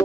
I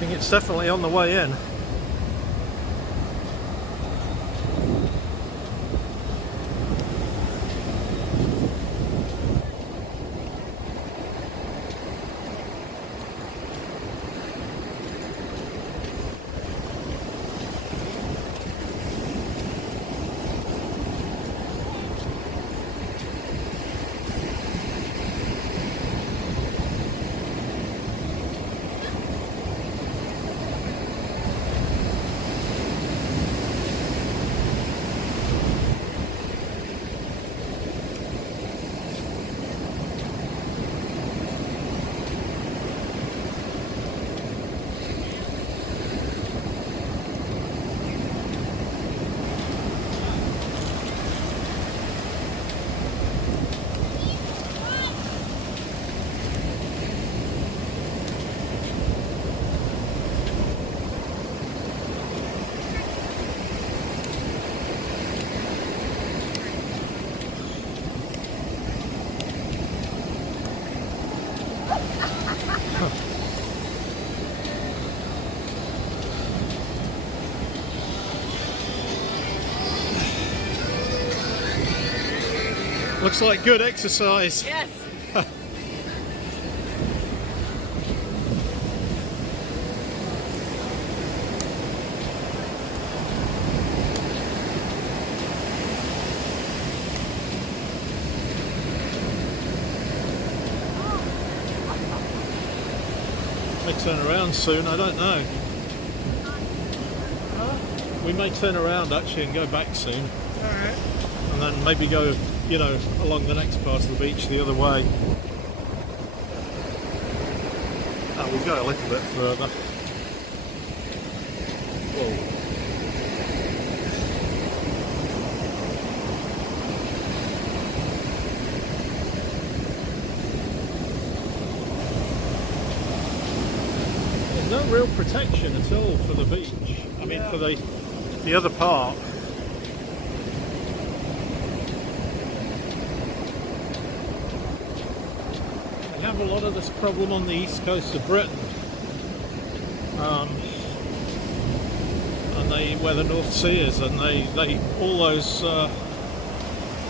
think it's definitely on the way in. Looks like good exercise. Yes. May turn around soon, I don't know. We may turn around actually and go back soon. Alright. And then maybe go, you know, along the next part of the beach the other way. Oh, we'll go a little bit further. Whoa. No real protection at all for the beach. I mean, for the other part. They have a lot of this problem on the east coast of Britain, and where the North Sea is, and they all those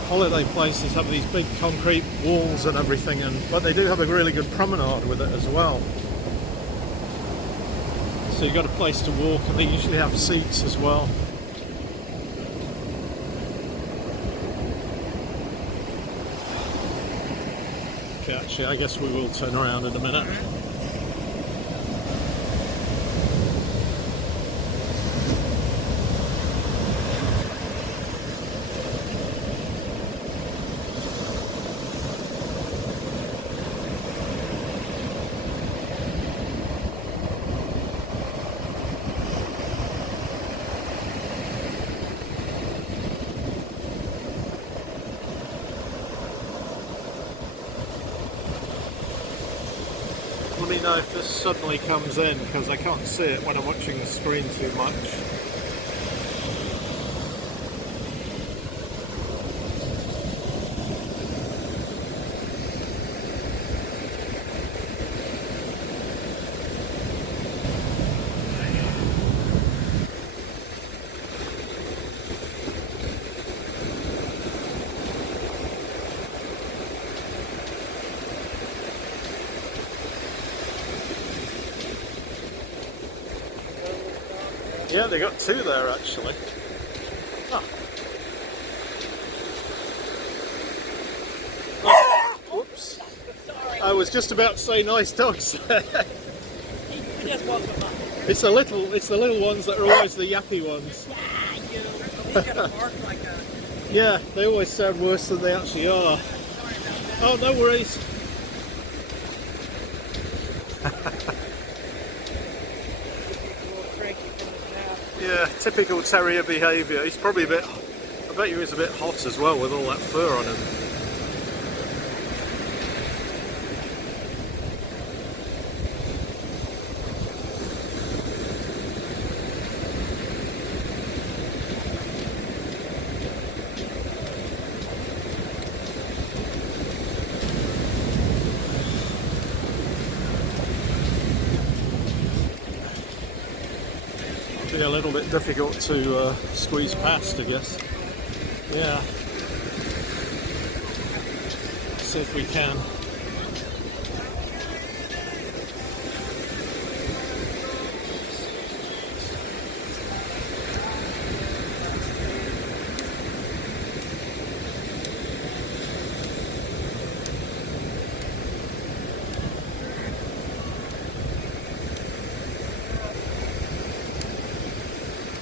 holiday places have these big concrete walls and everything, but they do have a really good promenade with it as well. So you've got a place to walk, and they usually have seats as well. Okay, actually, I guess we will turn around in a minute. Let me know if this suddenly comes in, because I can't see it when I'm watching the screen too much. Yeah, they got two there actually. Huh. I was just about to say nice dogs there. He just wants a mutt. It's the little ones that are always the yappy ones. Yeah, you know, he's got a bark like a... Yeah, they always sound worse than they actually are. Oh, no worries. Yeah, typical terrier behaviour. He's probably a bit, I bet you he's a bit hot as well with all that fur on him. Be a little bit difficult to squeeze past, I guess. Yeah. See if we can.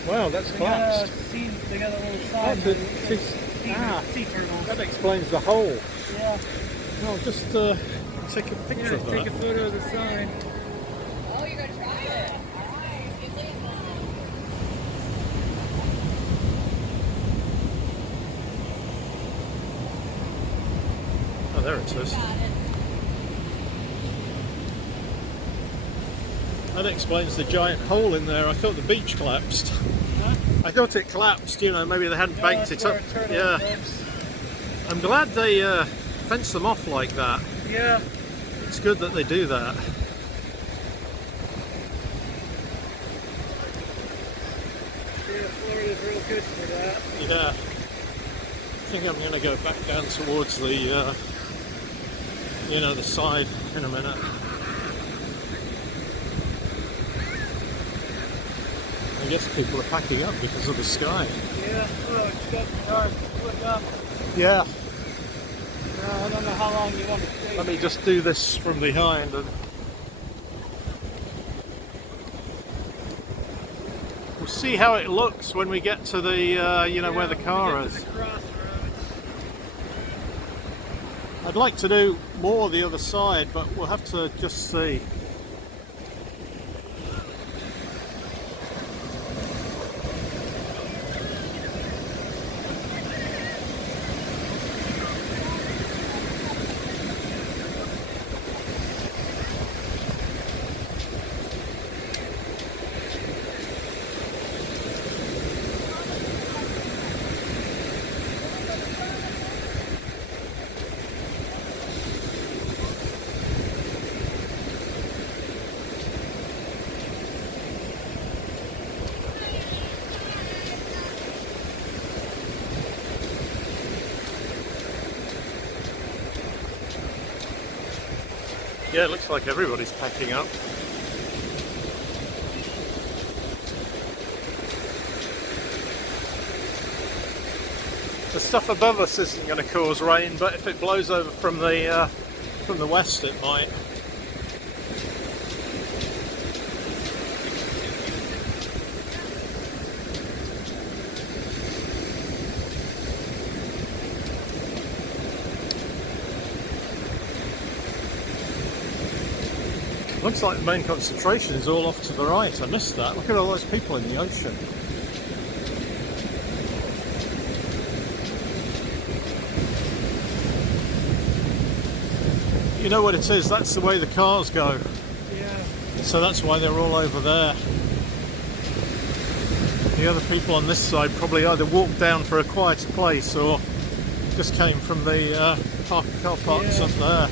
Wow, that's collapsed. They got a little sign. Sea turtles. That explains the hole. Yeah. No, just take a picture of that. Take a photo of the sign. Oh, you're gonna try it? Oh, there it is. That explains the giant hole in there. I thought the beach collapsed. Huh? I thought it collapsed, you know, maybe they hadn't banked it up. Yeah. Lives. I'm glad they fence them off like that. Yeah. It's good that they do that. Yeah, Florida's real good for that. Yeah. I think I'm going to go back down towards the, you know, the side in a minute. I guess people are packing up because of the sky. Yeah, well, it's getting hard to look up. Yeah. I don't know how long you want to stay. Let me just do this from behind. And we'll see how it looks when we get to the, you know, where the car is. I'd like to do more the other side, but we'll have to just see. Yeah, it looks like everybody's packing up. The stuff above us isn't going to cause rain, but if it blows over from the west, it might. Looks like the main concentration is all off to the right. I missed that. Look at all those people in the ocean. You know what it is? That's the way the cars go. Yeah. So that's why they're all over there. The other people on this side probably either walked down for a quieter place or just came from the car parks up there.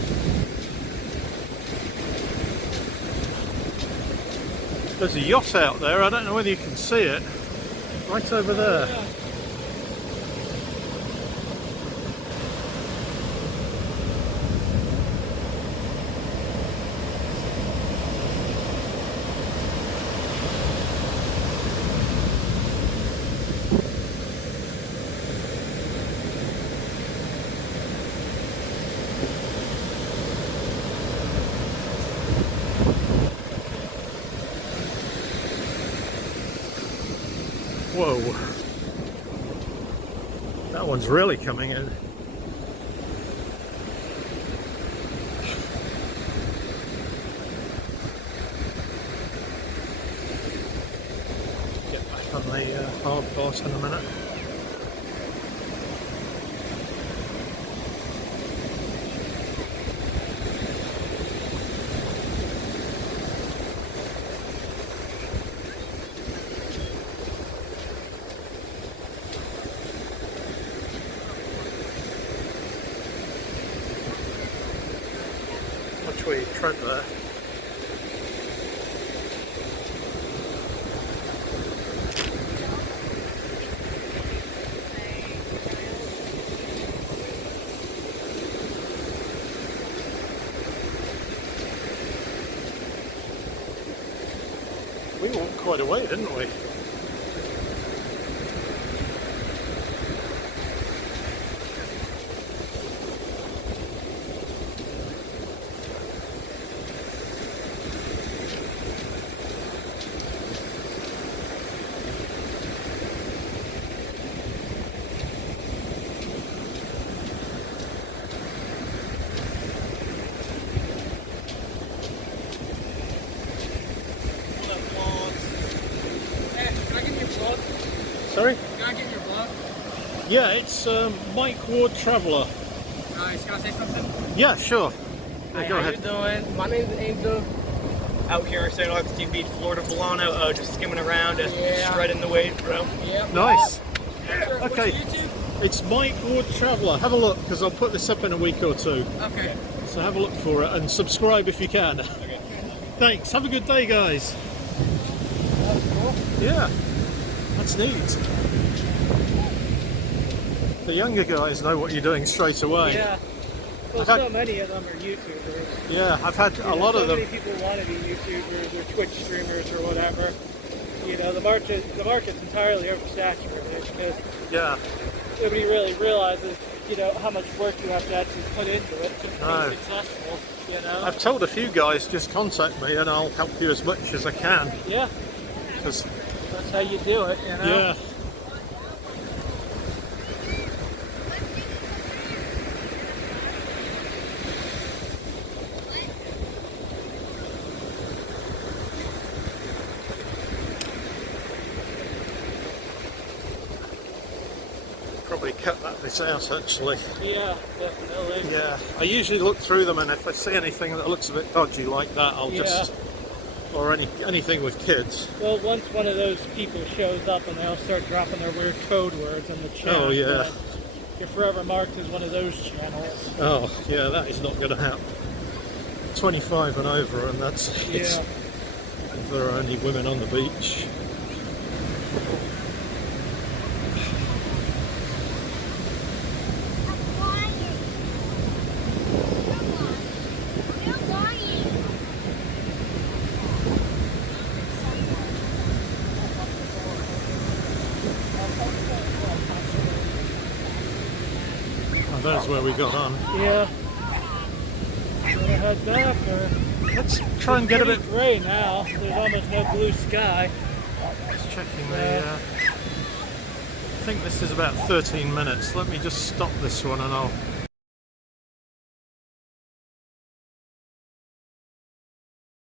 There's a yacht out there, I don't know whether you can see it, right over there. Whoa. That one's really coming in. Get back on the hard course in a minute. Watch where you tread there. We walked quite a way, didn't we? Sorry? Can I get your vlog? Yeah, it's Mike Ward Traveller. Nice. Can I say something? Yeah, sure. Hi, Go how ahead. you doing? My name's Angel. Out here in St. Augustine Beach, Florida, Vilano, just skimming around, just shredding the wave, bro. Yeah. Nice. Sure. Okay. What's YouTube? It's Mike Ward Traveller. Have a look, because I'll put this up in a week or two. Okay. So have a look for it and subscribe if you can. Okay. Thanks. Have a good day, guys. That's cool. Yeah, that's neat. The younger guys know what you're doing straight away. Yeah. Well, I've had- so many of them are YouTubers. Yeah, I've had a lot so of them. many people want to be YouTubers or Twitch streamers or whatever. You know, the market's entirely oversaturated because Yeah. nobody really realizes, you know, how much work you have to actually put into it to No. be successful. You know. I've told a few guys, just contact me and I'll help you as much as I can. Yeah. 'Cause, That's how you do it. You know. yeah. Probably cut this out actually. Yeah, definitely. Yeah, I usually look through them, and if I see anything that looks a bit dodgy like that, I'll just, or anything with kids. Well, once one of those people shows up and they'll start dropping their weird code words in the chat, Oh, yeah. then you're forever marked as one of those channels. Oh yeah, that is not going to happen. 25 and over, and that's it. Yeah. If there are only women on the beach. Oh, that is where we got on. Yeah. Wanna head back or? Let's try and get a bit. It's gray now. There's almost no blue sky. Just checking the. I think this is about 13 minutes. Let me just stop this one and I'll